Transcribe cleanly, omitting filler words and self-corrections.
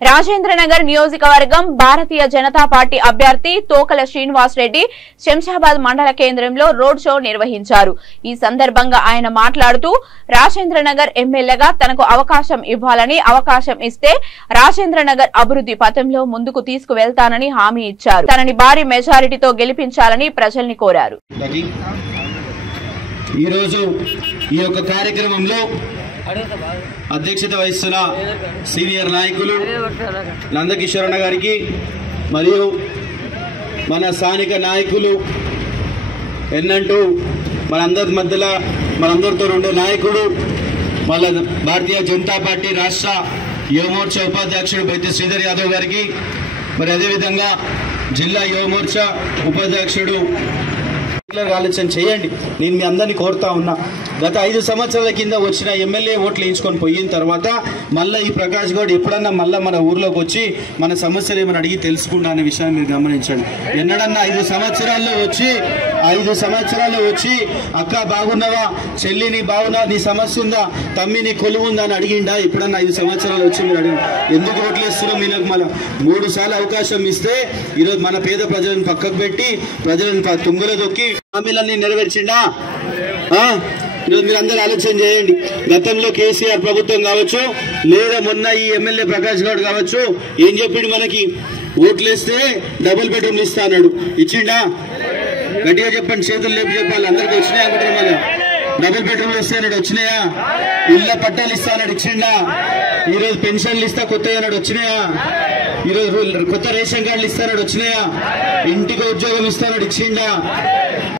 రాజేంద్రనగర్ నియోజకవర్గం భారతీయ జనతా పార్టీ అభ్యర్థి తోకల శ్రీనివాస్ రెడ్డి శంషాబాద్ మండల కేంద్రంలో రోడ్ షో నిర్వహించారు। ఈ సందర్భంగా ఆయన మాట్లాడుతూ రాజేంద్రనగర్ ఎమ్మెల్యేగా తనకు అవకాశం ఇవ్వాలని, అవకాశం ఇస్తే రాజేంద్రనగర్ అభివృద్ధి పథంలో ముందుకు తీసుకువెళ్తానని హామీ ఇచ్చారు। తనని భారీ మెజారిటీతో గెలిపించాలని ప్రజల్ని కోరారు। ఈ రోజు ఈ యొక్క కార్యక్రమంలో అధ్యక్షత వహిస్తున్న సీనియర్ నాయకులు నందకిషోరన్న గారికి మరియు మన స్థానిక నాయకులు ఎన్నంటూ మనందరి మధ్యలో మనందరితో ఉండే నాయకుడు మళ్ళా భారతీయ జనతా పార్టీ రాష్ట్ర యువమోర్చా ఉపాధ్యక్షుడు బైతి శ్రీధర్ యాదవ్ గారికి మరి అదేవిధంగా జిల్లా యువమోర్చా ఉపాధ్యక్షుడు ఆలోచన చేయండి। నేను మీ అందరినీ కోరుతా ఉన్నా, గత 5 సంవత్సరాల కింద వచ్చిన ఎమ్మెల్యే ఓట్లు వేయించుకొని పోయిన తర్వాత మళ్ళీ ఈ ప్రకాష్ గౌడ్ ఎప్పుడన్నా మళ్ళీ మన ఊర్లోకి వచ్చి మన సమస్యలు ఏమైనా అడిగి తెలుసుకుంటా అనే విషయాన్ని మీరు గమనించండి। ఎన్నడన్నా 5 సంవత్సరాల్లో వచ్చి అక్క బాగున్నావా, చెల్లి నీ బాగున్నా, నీ సమస్య ఉందా, తమ్మి నీ కొలువు ఉందా అని అడిగిండా? ఎప్పుడన్నా 5 సంవత్సరాలు వచ్చి మీరు అడిగి ఎందుకు ఓట్లు వేస్తున్నాం? మీకు మళ్ళీ 3 సార్లు అవకాశం ఇస్తే ఈరోజు మన పేద ప్రజలను పక్కకు పెట్టి ప్రజలను తుంగలో దొక్కి హామీలన్నీ నెరవేర్చిండా? ఈరోజు మీరు అందరూ ఆలోచన చేయండి। గతంలో కేసీఆర్ ప్రభుత్వం కావచ్చు, లేదా మొన్న ఈ ఎమ్మెల్యే ప్రకాష్ గౌడ్ కావచ్చు, ఏం చెప్పిండు మనకి? ఓట్లేస్తే డబుల్ బెడ్రూమ్లు ఇస్తా అన్నాడు, ఇచ్చిండా? గట్టిగా చెప్పండి, చేతులు లేపు చెప్పాలి। అందరికి వచ్చినాయి అనుకుంటారు, మళ్ళీ డబుల్ బెడ్రూమ్లు ఇస్తా అన్నాడు, వచ్చినాయా? ఇళ్ళ పట్టాలు ఇస్తా అన్నాడు, ఇచ్చిండా? ఈరోజు పెన్షన్లు ఇస్తా కొత్త అన్నాడు, వచ్చినాయా? ఈరోజు కొత్త రేషన్ కార్డులు ఇస్తా అన్నాడు, వచ్చినాయా? ఇంటికి ఉద్యోగం ఇస్తా అన్నాడు, ఇచ్చిండా?